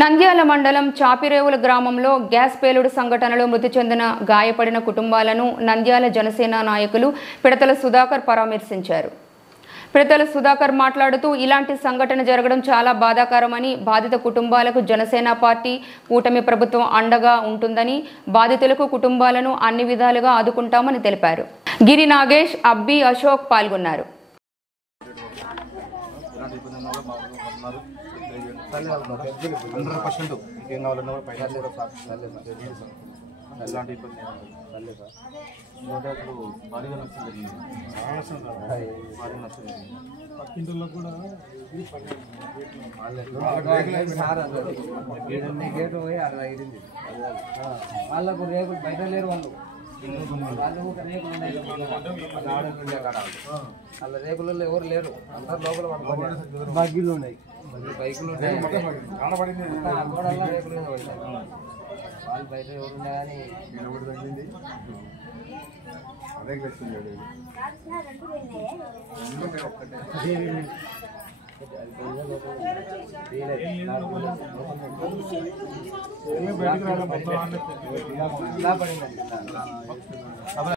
నంద్యాల మండలం చాపిరేవుల గ్రామంలో గ్యాస్ పేలుడు సంఘటనలో మృతి చెందిన గాయపడిన కుటుంబాలను నంద్యాల జనసేన నాయకులు పిడతల సుధాకర్ పరామర్శించారు. పిడతల సుధాకర్ మాట్లాడుతూ ఇలాంటి సంఘటన జరగడం చాలా బాధాకరమని, బాధిత కుటుంబాలకు జనసేన పార్టీ కూటమి ప్రభుత్వం అండగా ఉంటుందని, బాధితులకు కుటుంబాలను అన్ని విధాలుగా ఆదుకుంటామని తెలిపారు. గిరి నాగేష్, అబ్బి, అశోక్ పాల్గొన్నారు. ఎలాంటి ఇబ్బంది లేదు సార్. భారీగా నష్టం జరిగింది. భారీ నష్టం జరిగింది. పక్కింటిలో కూడా గేటు పోయి అక్కడ ఎగిరింది. వాళ్ళకు రేకులు బయట లేరు. వాళ్ళు రేకులు ఉన్నాయి. వాళ్ళ రేకులలో ఎవరు లేరు. అందరు లోపల బగ్గీలు ఉన్నాయి, బైకులు ఉన్నాయి. రేకులు వాళ్ళు బయట ఎవరు ఉన్నాయని తగ్గింది. అదే వచ్చింది. పడింది.